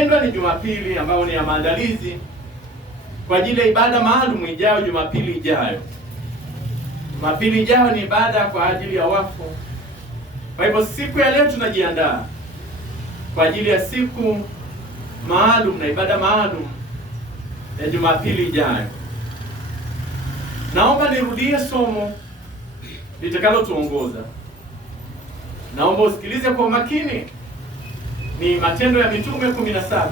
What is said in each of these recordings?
Wapendwa, ni Jumapili ambayo ni ya maandalizi kwa ajili ya ibada maalum ijayo, Jumapili ijayo. Jumapili ijayo ni ibada kwa ajili ya wafu. Kwa hivyo siku ya leo tunajiandaa kwa ajili ya siku maalum na ibada maalum ya Jumapili ijayo. Naomba nirudie somo litakalo tuongoza. Naomba usikilize kwa makini. Ni Matendo ya Mitume 17,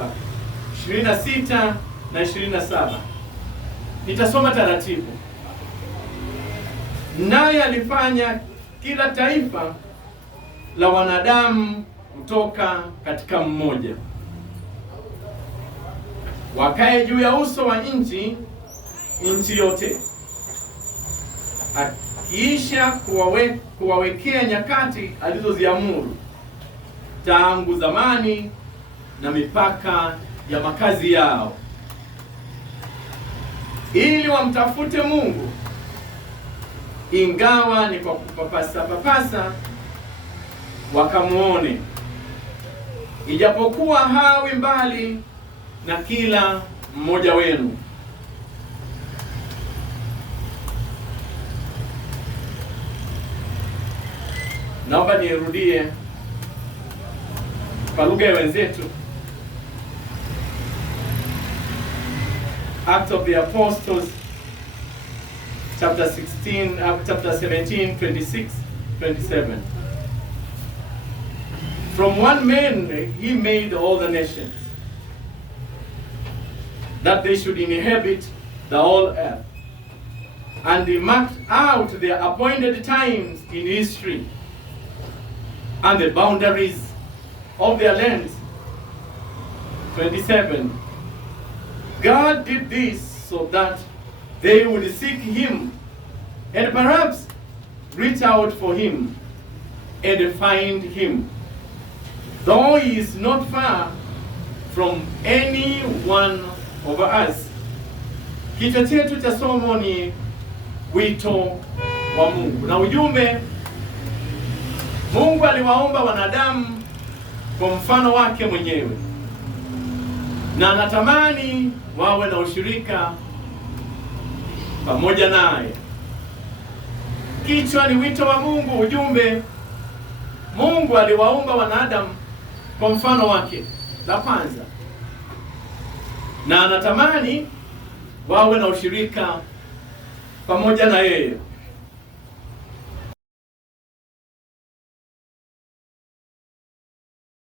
26 na 27. Nitasoma taratibu. Naye alifanya kila taifa la wanadamu kutoka katika mmoja wakae juu ya uso wa nchi yote, akiisha kuwawekea nyakati alizoziamuru tangu zamani na mipaka ya makazi yao, ili wamtafute Mungu ingawa ni kwa kupapasa wakamuone, ijapokuwa hawi mbali na kila mmoja wenu. Naomba nirudie kwa lugha ya wenzetu. Acts of the Apostles chapter 17, 26, 27. From one man he made all the nations, that they should inhabit the whole earth, and he marked out their appointed times in history and the boundaries of their lands. 27. God did this so that they would seek him and perhaps reach out for him and find him, though he is not far from any one of us. Kichwa chetu cha somo ni wito wa Mungu, na ujumbe: Mungu aliwaumba wanadamu kwa mfano wake mwenyewe, na anatamani wawe na ushirika pamoja naye. Kichwa ni wito wa Mungu, ujumbe: Mungu aliwaumba wanadamu kwa mfano wake, la kwanza, na anatamani wawe na ushirika pamoja na yeye.